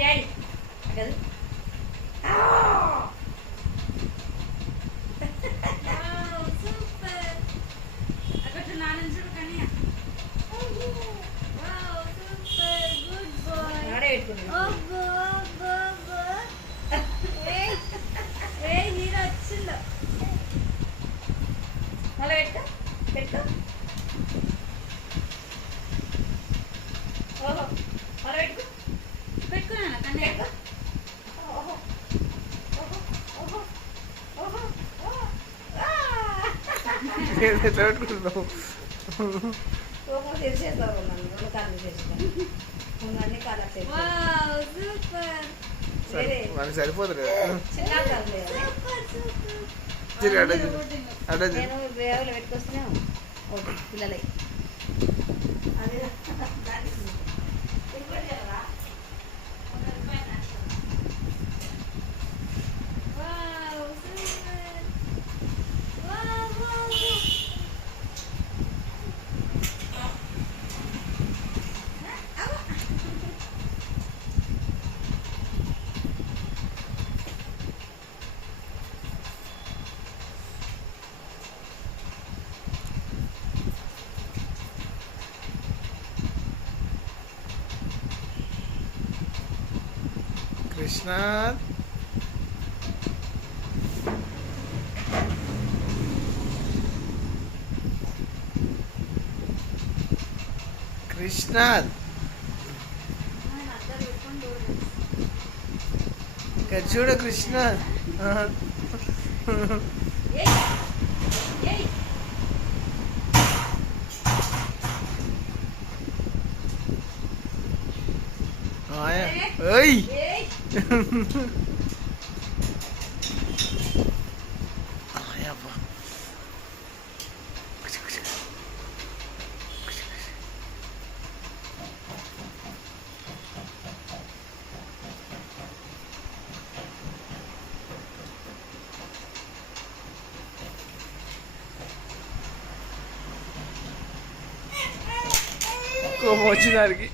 Daddy కదా super అక్కడ నాన్న చూడు కానీ సూపర్ గుడ్ బాయ్ ఆడే పెట్టుకున్నాను హీరో వచ్చిందో మళ్ళీ పెట్టు పెట్టు ఓహో మళ్ళీ పెట్టుకో పెట్టుకున్నాను కన్నయ్య ఓహో ఓహో ఓహో ఓహో ఎట్లా పెట్టుకుంటున్నావు? కోపం చేసేస్తావు నన్ను రెండు కాళ్ళు చేసేస్తాను అన్ని కాళ్ళు వావ్ సూపర్ మనకి సరిపోతుంది చిన్న కాళ్ళు లేదు అడ్డ నేను వేవలో పెట్టుకొస్తున్నాను ఒకటి పిల్లలకి అదే wow super wow wow Krishna Krishna ఇక్కడ చూడు కృష్ణ ఓయ్ కోపం వచ్చిందానికి